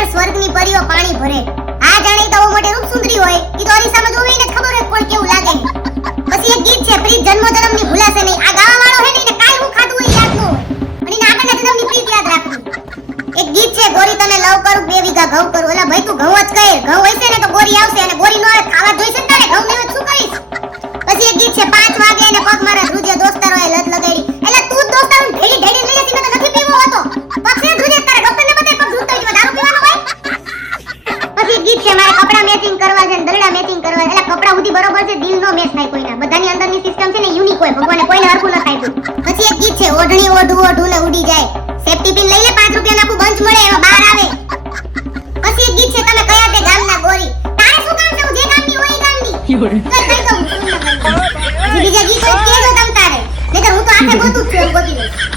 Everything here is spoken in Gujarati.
આગળ સ્વર્ગની પરીઓ પાણી ભરે. આ જાણે તો મોટી રૂપ સુંદરી હોય ઈ તો અરીસામાં જોઈને જ ખબર હોય કોણ કેવું લાગે. પછી એક ગીત છે પ્રીત જન્મોજન્મની ભૂલાશે નહીં. આ ગાવા વાળો હે ને કાલ હું ખાધું હોય યાદ નો અને એના આગળના જન્મની પ્રીત યાદ રાખવી. એક ગીત છે ગોરી તને લવ કરું 2 વીઘા ઘઉં કરું. એલા ભાઈ તું ઘઉં જ કર. ઘઉં હશે ને તો ગોરી આવશે અને ગોરી નો આવે ખાવા જોઈશે તારે ઘઉં ને શું કરીશ. પછી એક ગીત છે 5 વાગે અને પગ મારા ધ્રુજે દોસ્તારોએ લત લગાડી. એટલે તું જ દોસ્તારો ઢેડી ઢેડી લઈ જતી. મેં તો નથી પીવો હતો. પક્ષે ધ્રુજે તારે ગપ્પને બતાય પગ ધ્રુજતો હોય દારૂ પીવાનો હોય. પછી એક ગીત છે મારે કપડા મેચિંગ કરવા છે ને દરડા મેચિંગ કરવા છે. એટલે કપડા ઉધી બરોબર છે દિલ નો મેચ થાય કોઈના. બધાની અંદરની સિસ્ટમ છે ને યુનિક હોય. ભગવાને કોઈને હરખું ન થાય. પછી એક ગીત છે ઓઢણી ઓઢું ઓઢું ને ઉડી જાય. સેફ્ટી પિન લઈ લે 5 રૂપિયા નાખું બંચ મળે એમાં બહાર આવે. પછી એક ગીત છે તમે કયા તે ગામના ગોરી. તારે શું કામ છે હું જે ગામની હોય ઈ ગામની. કઈ કઈ કહું બીજા ગીત હોય કે જો તમ તારે. નહીતર હું તો આખે ગોતું જ છું ગોતી લઈશ.